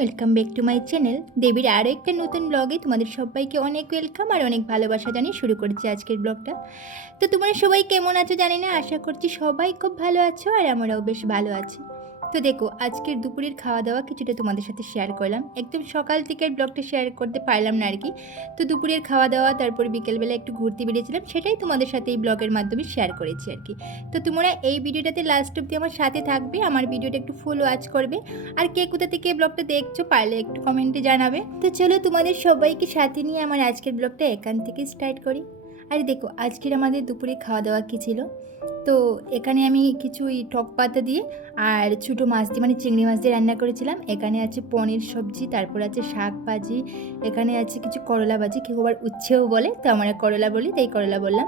Back to my channel দেবীর আরও একটা নতুন ব্লগে তোমাদের সবাইকে অনেক ওয়েলকাম আর অনেক ভালোবাসা জানিয়ে শুরু করছি আজকের ব্লগটা তো তোমরা সবাই কেমন আছো জানি না, আশা করছি সবাই খুব ভালো আছো আর আমরাও বেশ ভালো আছি। তো দেখো, আজকের দুপুরের খাওয়া দাওয়া কিছুটা তোমাদের সাথে শেয়ার করলাম। একদম সকাল থেকে ব্লগটা শেয়ার করতে পারলাম না আর কি তো দুপুরের খাওয়া দাওয়া তারপর বিকেলবেলা একটু ঘুরতে বেরিয়েছিলাম, সেটাই তোমাদের সাথে এই ব্লগের মাধ্যমে শেয়ার করেছি আর কি তো তোমরা এই ভিডিওটাতে লাস্ট অব্দি আমার সাথে থাকবে, আমার ভিডিওটা একটু ফুল ওয়াচ করবে। আর কে কোথা থেকে ব্লগটা দেখছ পারলে একটু কমেন্টে জানাবে। তো চলো তোমাদের সবাইকে সাথে নিয়ে আমার আজকের ব্লগটা এখান থেকে স্টার্ট করি। আর দেখো, আজকের আমাদের দুপুরে খাওয়া দাওয়া কী ছিল? তো এখানে আমি কিছু টক পাতা দিয়ে আর ছোটো মাছ দিয়ে মানে চিংড়ি মাছ দিয়ে রান্না করেছিলাম। এখানে আছে পনির সবজি, তারপর আছে শাক ভাজি, এখানে আছে কিছু করলা ভাজি, কেউ আবার উচ্ছেও বলে, তো আমরা করলা বলি, তাই করলা বললাম।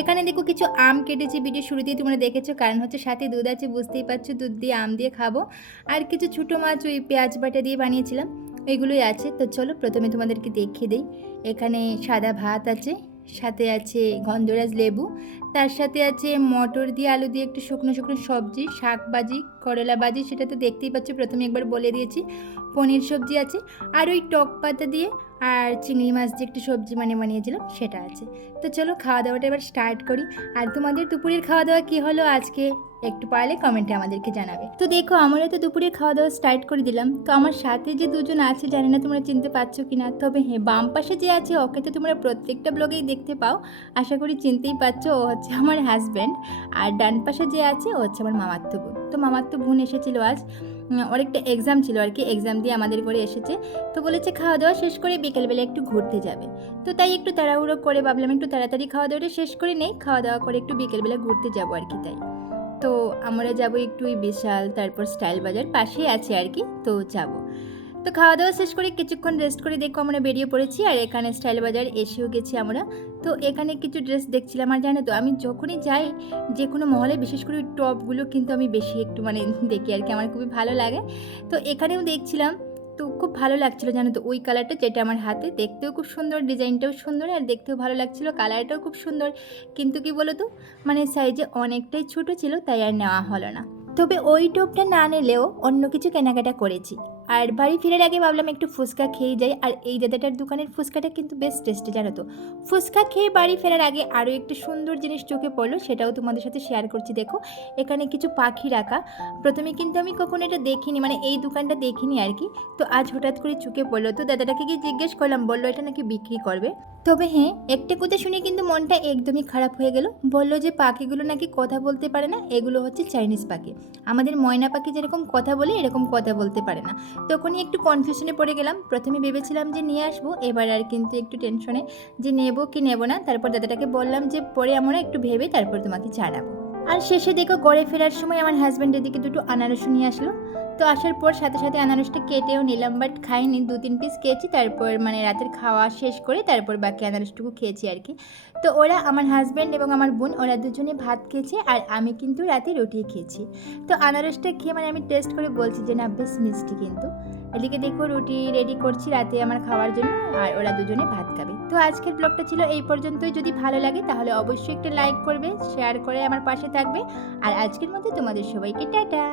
এখানে দেখো কিছু আম কেটেছি ভিডিও শুরুতেই, তোমরা দেখেছ, কারণ হচ্ছে সাথে দুধ আছে, বুঝতেই পারছ, দুধ দিয়ে আম দিয়ে খাব। আর কিছু ছোটো মাছ ওই পেঁয়াজ বাটা দিয়ে বানিয়েছিলাম, এগুলোই আছে। তো চলো, প্রথমে তোমাদেরকে দেখিয়ে দিই, এখানে সাদা ভাত আছে। সাথে আছে গন্ধরাজ লেবু, তার সাথে আছে মটর দিয়ে আলু দিয়ে একটু শুকনো শুকনো সবজি শাক ভাজি করলা ভাজি সেটা তো দেখতেই পাচ্ছ, প্রথমে একবার বলে দিয়েছি। পনির সবজি আছে, আর ওই টক পাতা দিয়ে আর চিংড়ি মাছ দিয়ে একটু সবজি মানে বানিয়েছিলাম, সেটা আছে। তো চলো খাওয়া দাওয়াটা এবার স্টার্ট করি। আর তোমাদের দুপুরের খাওয়া দাওয়া কী হলো আজকে? একটু পারলে কমেন্টে আমাদেরকে জানাবে। তো দেখো, আমরা তো দুপুরের খাওয়া দাওয়া স্টার্ট করে দিলাম। তো আমার সাথে যে দুজন আছে, জানি না তোমরা চিনতে পারছ কি না তবে হ্যাঁ বাম পাশে যে আছে, ওকে তো তোমরা প্রত্যেকটা ব্লগেই দেখতে পাও। আশা করি চিনতেই পারছ, ও হচ্ছে আমার হাজব্যান্ড আর ডান পাশে যে আছে, ও হচ্ছে আমার মামাত্ম বোন তো মামাত্ম বোন এসেছিল আজ। একটা এক্সাম ছিল আর কি এক্সাম দিয়ে আমাদের করে এসেছে। তো বলেছে খাওয়া দাওয়া শেষ করে বিকেলবেলা একটু ঘুরতে যাবে। তো তাই একটু তাড়াহুড়ো করে ভাবলাম একটু তাড়াতাড়ি খাওয়া দাওয়াটা শেষ করে নেই, খাওয়া দাওয়া করে একটু বিকেলবেলা ঘুরতে যাব আর কি তাই। তো আমরা যাব একটু বিশাল, তারপর স্টাইল বাজার পাশেই আছে আর কি, তো যাব। তো খাওয়া দাওয়া শেষ করে কিছুক্ষণ রেস্ট করে দেখো আমরা বেরিয়ে পড়েছি আর এখানে স্টাইল বাজার এসেও গেছি আমরা। তো এখানে কিছু ড্রেস দেখছিলাম আর জানো তো, আমি যখনই যাই যে কোনো মহলে, বিশেষ করে টপগুলো কিন্তু আমি বেশি একটু মানে দেখি আর কি, আমার খুবই ভালো লাগে। তো এখানেও দেখছিলাম, তো খুব ভালো লাগছিল জানো তো, ওই কালারটা যেটা আমার হাতে। দেখতেও খুব সুন্দর ডিজাইনটাও সুন্দর আর দেখতেও ভালো লাগছিল কালারটাও খুব সুন্দর। কিন্তু কি বলো তো মানে সাইজে অনেকটাই ছোট ছিল, তাই আর নেওয়া হলো না। তবে ওই টপটা না নিলেও অন্য কিছু কেনাকাটা করেছি। আর বাড়ি ফেরার আগে ভাবলাম একটু ফুচকা খেয়ে যাই। আর এই দাদাটার দোকানের ফুচকাটা কিন্তু বেশ টেস্টি জানো তো। ফুচকা খেয়ে বাড়ি ফেরার আগে আরও একটু সুন্দর জিনিস চোখে পড়ল, সেটাও তোমাদের সাথে শেয়ার করছি, দেখো। এখানে কিছু পাখি রাখা। প্রথমে কিন্তু আমি কখনো এটা দেখিনি মানে এই দোকানটা দেখিনি আর কি। তো আজ হঠাৎ করে চোখে পড়ল। তো দাদাটাকে গিয়ে জিজ্ঞেস করলাম, বলল, এটা নাকি বিক্রি করবে? তবে হ্যাঁ একটা কথা শুনে কিন্তু মনটা একদমই খারাপ হয়ে গেল। বলল যে, পাখিগুলো নাকি কথা বলতে পারে না, এগুলো হচ্ছে চাইনিজ পাখি। আমাদের ময়না পাখি যেরকম কথা বলে, এরকম কথা বলতে পারে না। তখনই একটু কনফিউশনে পড়ে গেলাম। প্রথমে ভেবেছিলাম যে নিয়ে আসব, এবার আর কিন্তু একটু টেনশনে যে নেব কি নেব না, তারপর দাদাটাকে বললাম যে পরে আমরা একটু ভেবে তারপর তোমাকে জানাব। আর শেষে দেখো গড়ে ফেরার সময় আমার হাজব্যান্ড এদিকে দুটো আনারস নিয়ে আসলো। তো আসার পর সাথে সাথে আনারসটা কেটেও নিলাম বাট খাইনি। দু তিন পিস খেয়েছি, তারপর মানে রাতের খাওয়া শেষ করে তারপর বাকি আনারসটুকু খেয়েছি আর কি। তো ওরা আমার হাজব্যান্ড এবং আমার বোন, ওরা দুজনে ভাত খেয়েছে আর আমি কিন্তু রাতে রুটি খেয়েছি। তো আনারসটা খেয়ে মানে আমি টেস্ট করে বলছি যে না, বেশ মিষ্টি কিন্তু। এদিকে দেখো রুটি রেডি করছি রাতে আমার খাওয়ার জন্য, আর ওরা দুজনে ভাত খাবে। তো আজকের ব্লগটা ছিল এই পর্যন্তই। যদি ভালো লাগে তাহলে অবশ্যই একটা লাইক করবে শেয়ার করে আমার পাশে থাকবে। আর আজকের মধ্যে তোমাদের সবাইকে টাটা!